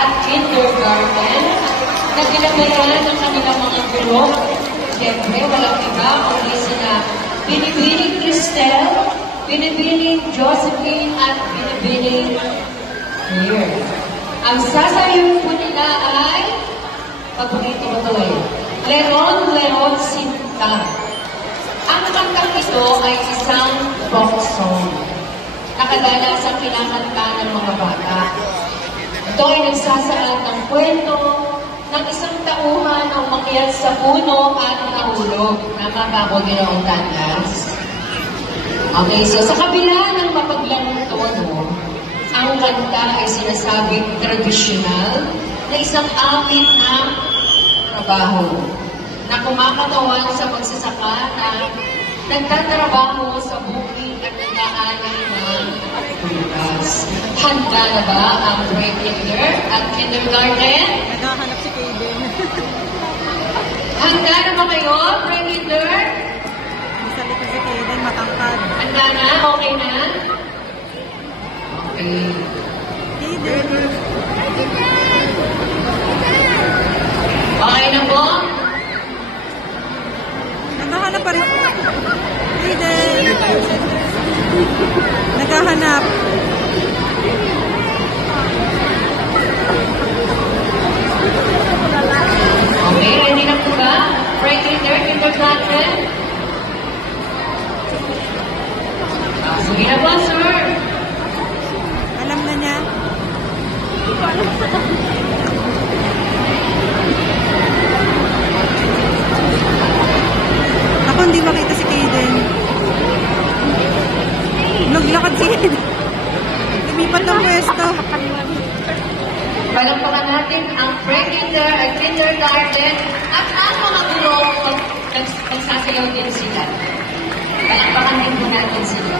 at kindergarten na ginabayan ng kanilang mga guro. Siyempre, walang iba kundi sina Binibining Cristel, Binibining Josephine, at Binibining Claire. Ang sasayaw po nila ay, paborito ko ito eh, Leron, Leron, Sinta. Ang kantang ito ay isang folk song. Nakadalasang kinakanta ng mga bata. Ito ay nagsasaad ng kwento ng isang tauhan na umakyat sa puno at nahulog. Tama ba ako, Ginoong Tandas? Okay, so sa kabila ng mapaglarong tono, ang kanta ay sinasabing tradisyonal na isang awit ng trabaho na kumakatawan sa pagsasaka na nagtatrabaho sa bukid at nag-aanay ng bukas. Handa na ba ang pre-kinder at kindergarten? Naghahanap si Kaden. Handa na ba kayo, pre-kinder? Sa likod si Kaden, matangkad. Handa na? Okay na? Okay. Kaden. Okay na po? Naghahanap pa rin. Kaden. Naghahanap. Okay, ready na po ba? Pre-kinder, kindergarten? Sige na po, sir. Alam na niya. Ako hindi makita si Kaden. Naglakad si Kaden. Lumipat ng pwesto. Palakpakan natin ang pre-kinder at kindergarten at ang mga guro nagsasayaw din sila. Palakpakan din po natin sila.